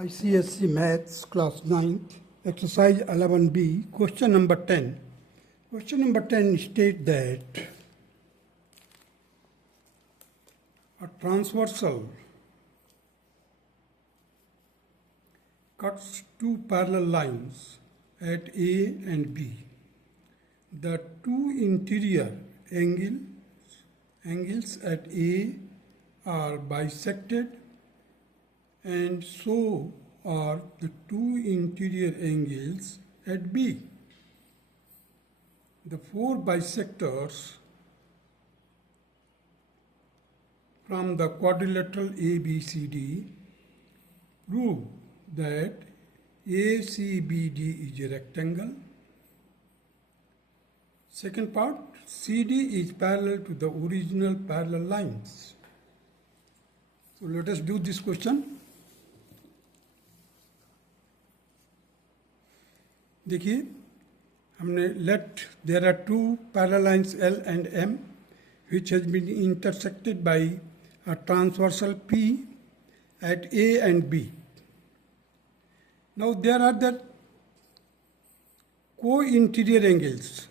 ICSE Maths Class 9th, Exercise 11B, Question number 10. Question number 10 states that a transversal cuts two parallel lines at A and B. The two interior angles at A are bisected, and so are the two interior angles at B. The four bisectors from the quadrilateral ABCD prove that ACBD is a rectangle. Second part, CD is parallel to the original parallel lines. So let us do this question. देखिए हमने let there are two parallel lines L and M which has been intersected by a transversal P at A and B. Now there are the co-interior angles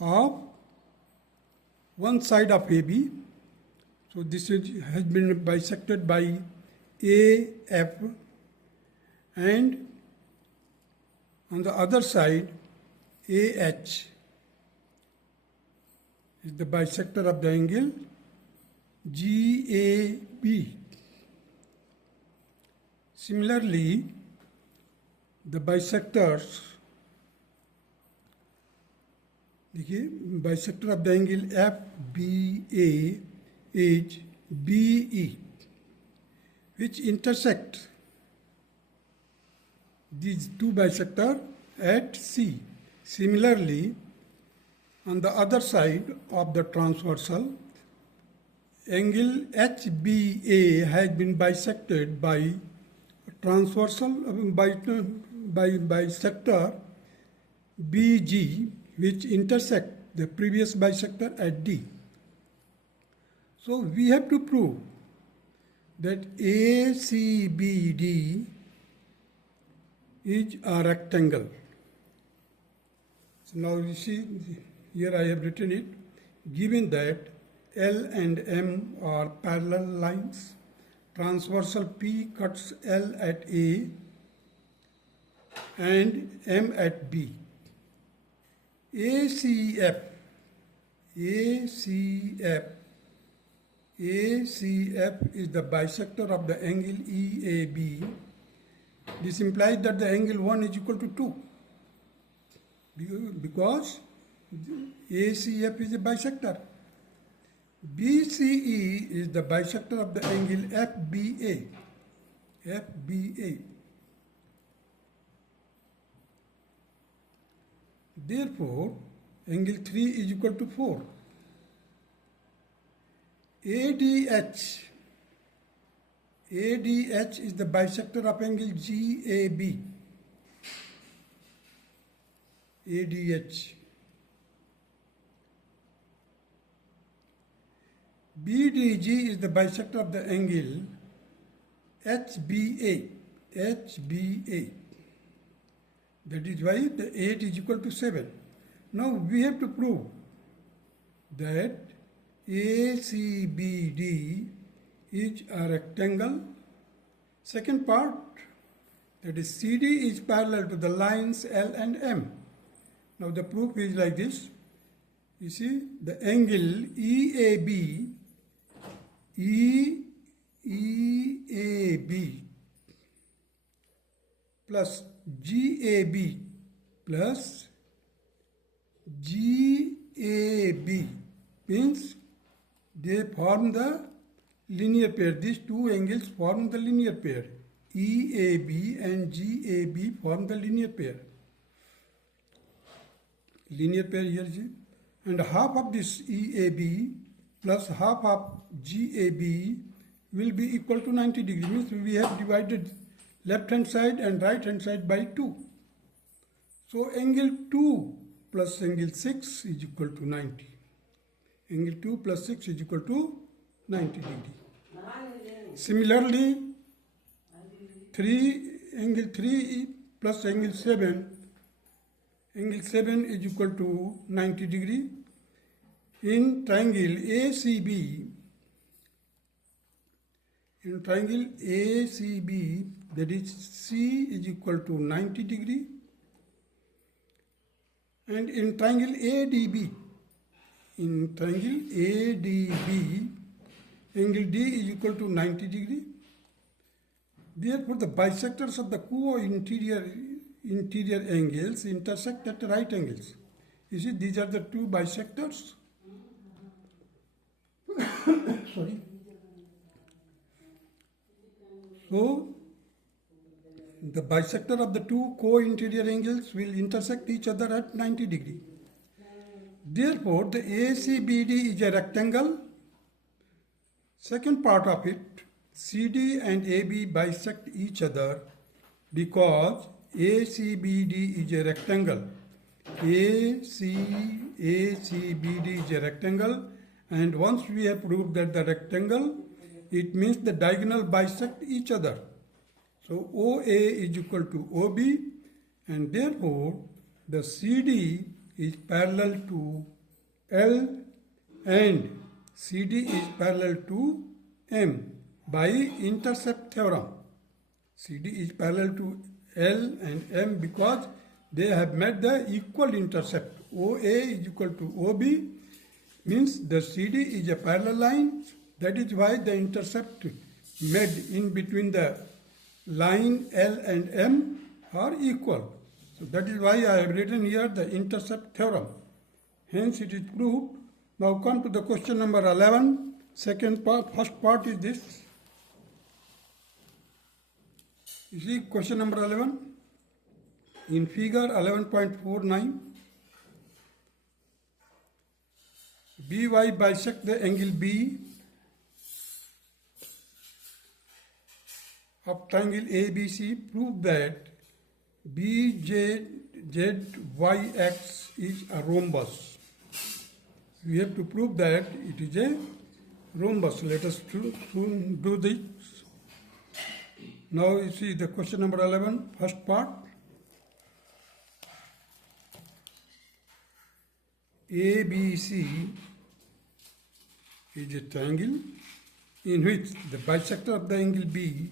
of one side of AB. So this has been bisected by AF, and on the other side AH is the bisector of the angle GAB. Similarly, the bisectors, देखिए bisector of the angle FBA is BE, which intersect these two bisectors at C. Similarly, on the other side of the transversal, angle HBA has been bisected by transversal bisector BG, which intersect the previous bisector at D. So we have to prove that ACBD is a rectangle. So now you see here I have written it. Given that L and M are parallel lines, transversal P cuts L at A and M at B. ACF is the bisector of the angle EAB. This implies that the angle 1 is equal to 2 because ACF is a bisector. BCE is the bisector of the angle FBA. Therefore, angle 3 is equal to 4. ADH is the bisector of angle GAB. ADH. BDG is the bisector of the angle HBA. That is why the 8 is equal to 7. Now we have to prove that ACBD is a rectangle. Second part, that is CD is parallel to the lines L and M. Now the proof is like this. You see the angle EAB plus GAB plus GAB means they form the linear pair. These two angles form the linear pair. EAB and GAB form the linear pair. Linear pair here is, and half of this EAB plus half of GAB will be equal to 90 degrees. Means we have divided left hand side and right hand side by 2. So angle 2 plus angle 6 is equal to 90. Angle 2 plus 6 is equal to 90 degree. Similarly, angle 3 plus angle 7 is equal to 90 degree. In triangle ACB, that is C is equal to 90 degree, and in triangle ADB, angle D is equal to 90 degree. Therefore, the bisectors of the co-interior angles intersect at right angles. You see, these are the two bisectors. Sorry. So, the bisector of the two co-interior angles will intersect each other at 90 degree. Therefore, the ACBD is a rectangle. Second part of it, CD and AB bisect each other because ACBD is a rectangle. ACBD is a rectangle, and once we have proved that the rectangle, it means the diagonal bisect each other. So OA is equal to OB, and therefore the CD is parallel to L and CD is parallel to M by intercept theorem. CD is parallel to L and M because they have made the equal intercept. OA is equal to OB means the CD is a parallel line. That is why the intercept made in between the line L and M are equal. So that is why I have written here the intercept theorem. Hence it is proved. Now come to the question number 11. Second part, first part is this. You see question number 11. In figure 11.49, BY bisect the angle B of triangle ABC. Prove that BZYX is a rhombus. We have to prove that it is a rhombus. Let us soon do this. Now you see the question number 11, first part. ABC is a triangle in which the bisector of the angle B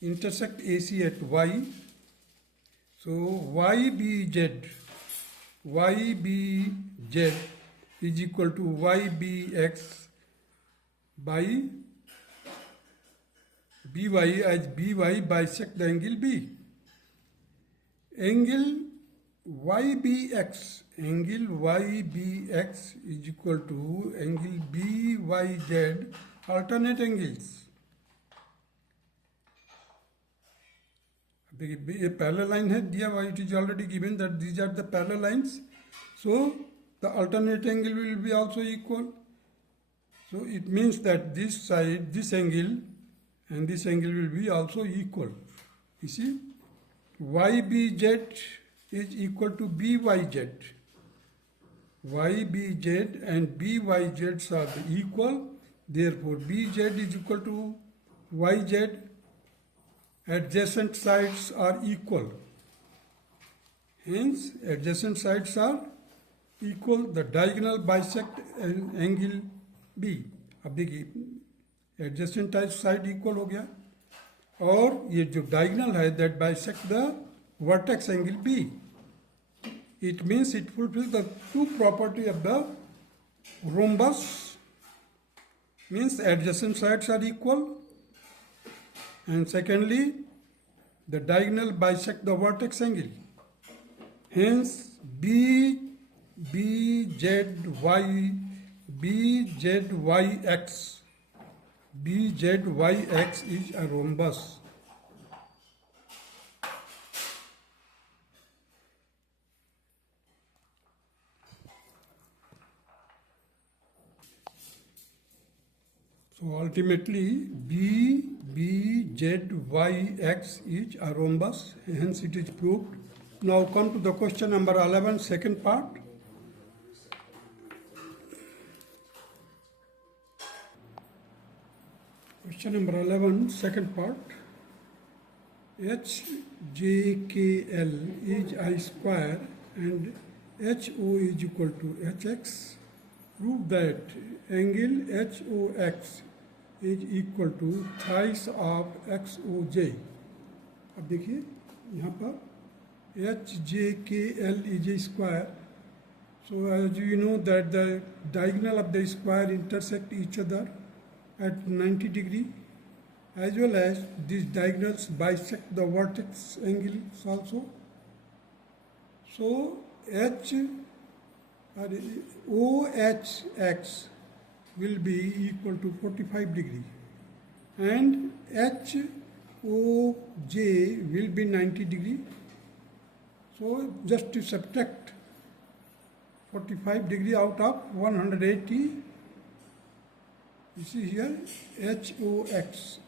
intersect AC at Y. So YBZ is equal to YBX by BY, as BY bisect the angle B. Angle YBX is equal to angle BYZ, alternate angles. A parallel line है दिया हुआ, it is already given that these are the parallel lines. So the alternate angle will be also equal. So it means that this side, this angle and this angle will be also equal. You see, YBZ is equal to BYZ. YBZ and BYZ are equal. Therefore, BZ is equal to YZ. Adjacent sides are equal. Hence, adjacent sides are equal. The diagonal bisect angle B. अब देखिए adjacent side equal हो गया, और ये जो diagonal है that bisect the vertex angle B. It means it fulfills the two property of the rhombus, means adjacent sides are equal, and secondly the diagonal bisect the vertex angle. Hence BZYX is a rhombus. So ultimately BZYX is a rhombus, hence it is proved. Now come to the question number 11, second part. Question number 11, second part. HJKL is I square and HO is equal to HX. Prove that angle HOX is equal to thrice of XOJ. अब देखिए यहाँ पर HJKL is a square. So as you know that the diagonal of the square intersect each other at 90 degree, as well as these diagonals bisect the vertex angles also. So OHX will be equal to 45 degree and HOJ will be 90 degree. So just to subtract 45 degree out of 180, you see here HOX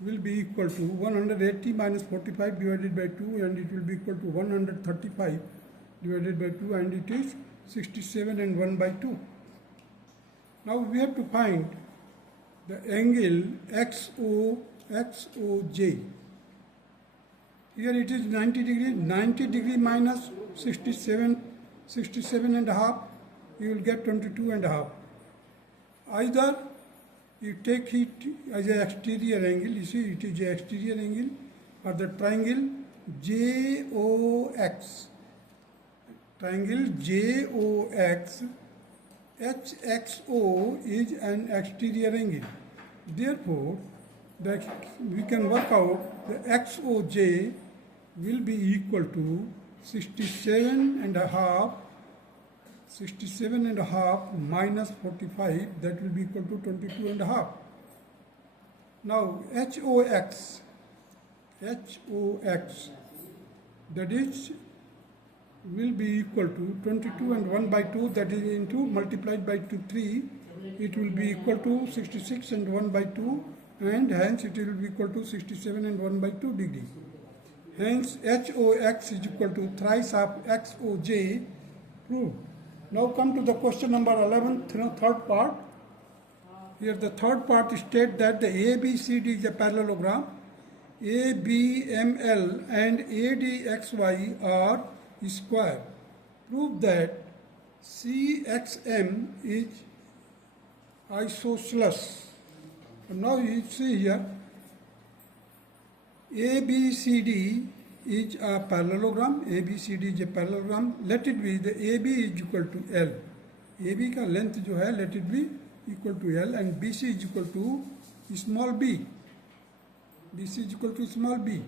will be equal to 180 minus 45 divided by 2, and it will be equal to 135 divided by 2, and it is 67 and 1 by 2. Now we have to find the angle XOJ. Here it is 90 degree. 90 degree minus 67 and a half, you will get 22 and a half. Either you take it as an exterior angle, you see it is an exterior angle, or the triangle JOX. Triangle JOX, HXO is an exterior angle. Therefore, we can work out the XOJ will be equal to 67 and a half minus 45, that will be equal to 22 and a half. Now HOX, that is will be equal to 22 and 1 by 2, that is into multiplied by 3, it will be equal to 66 and 1 by 2, and hence it will be equal to 67 and 1 by 2 degree. Hence HOX is equal to thrice of XOJ proved. Now come to the question number 11, third part. Here the third part states that the ABCD is a parallelogram. ABML and ADXY are square. Prove that CXM is isosceles. Now you see here ABCD is a parallelogram. ABCD is a parallelogram. Let it be the AB is equal to L. AB का length जो है let it be equal to L, and BC is equal to small b. BC is equal to small b.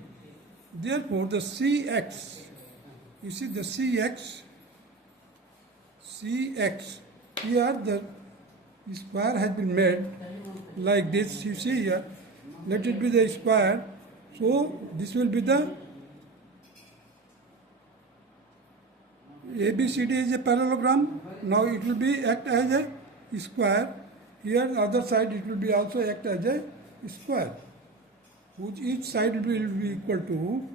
Therefore, the CX, you see the CX, here the square has been made like this. You see here, let it be the square. So this will be the ABCD is a parallelogram. Now it will be act as a square. Here other side it will be also act as a square, which each side will be equal to.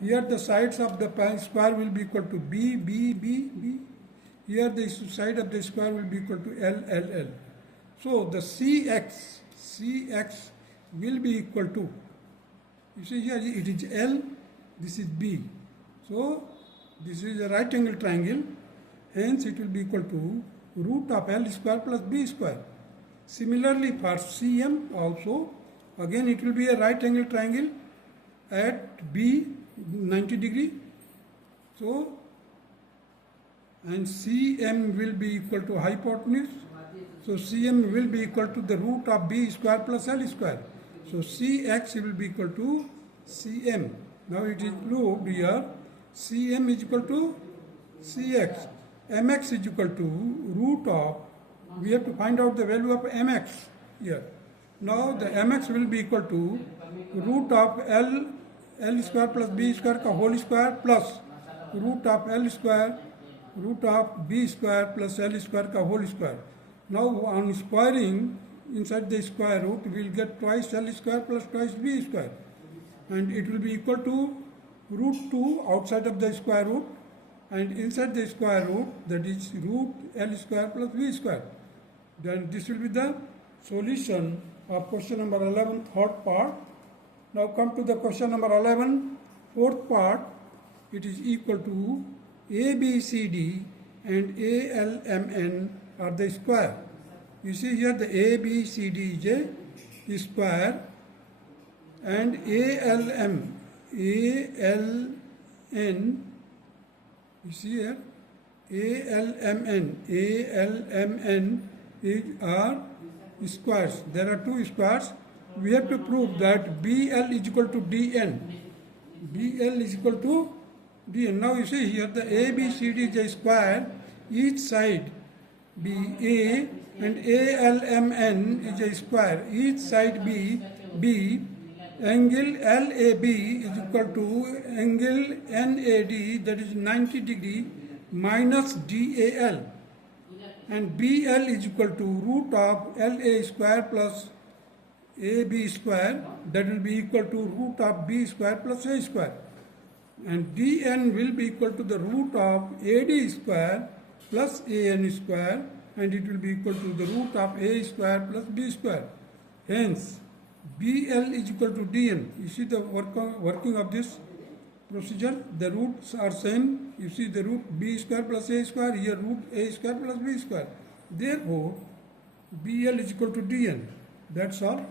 Here the sides of the square will be equal to B, B, B, B. Here the side of the square will be equal to L, L, L. So the CX will be equal to, you see here it is L, this is B. So this is a right angle triangle, hence it will be equal to root of L square plus B square. Similarly for CM also, again it will be a right angle triangle at B 90 degree. So, and CM will be equal to hypotenuse. So CM will be equal to the root of B square plus L square. So CX will be equal to CM. Now it is proved here, CM is equal to CX. MX is equal to root of, we have to find out the value of MX here. Now the MX will be equal to root of L square plus B square ka whole square plus root of L square root of B square plus L square ka whole square. Now on squaring inside the square root, we will get twice L square plus twice B square, and it will be equal to root 2 outside of the square root, and inside the square root, that is root L square plus B square. Then this will be the solution of question number 11, third part. Now come to the question number 11, fourth part. It is equal to ABCD and ALMN are the square. You see here the ABCD is a square and ALN, you see here, ALMN are squares. There are two squares. We have to prove that BL is equal to DN. BL is equal to DN. Now you see here the ABCD is a square. Each side BA and ALMN is a square. Each side B. Angle LAB is equal to angle NAD, that is 90 degree, minus DAL. And BL is equal to root of LA square plus AB square, that will be equal to root of B square plus A square. And DN will be equal to the root of AD square plus AN square, and it will be equal to the root of A square plus B square. Hence, BL is equal to DN. You see the working of this procedure, the roots are same. You see the root B square plus A square, here root A square plus B square. Therefore, BL is equal to DN. That's all.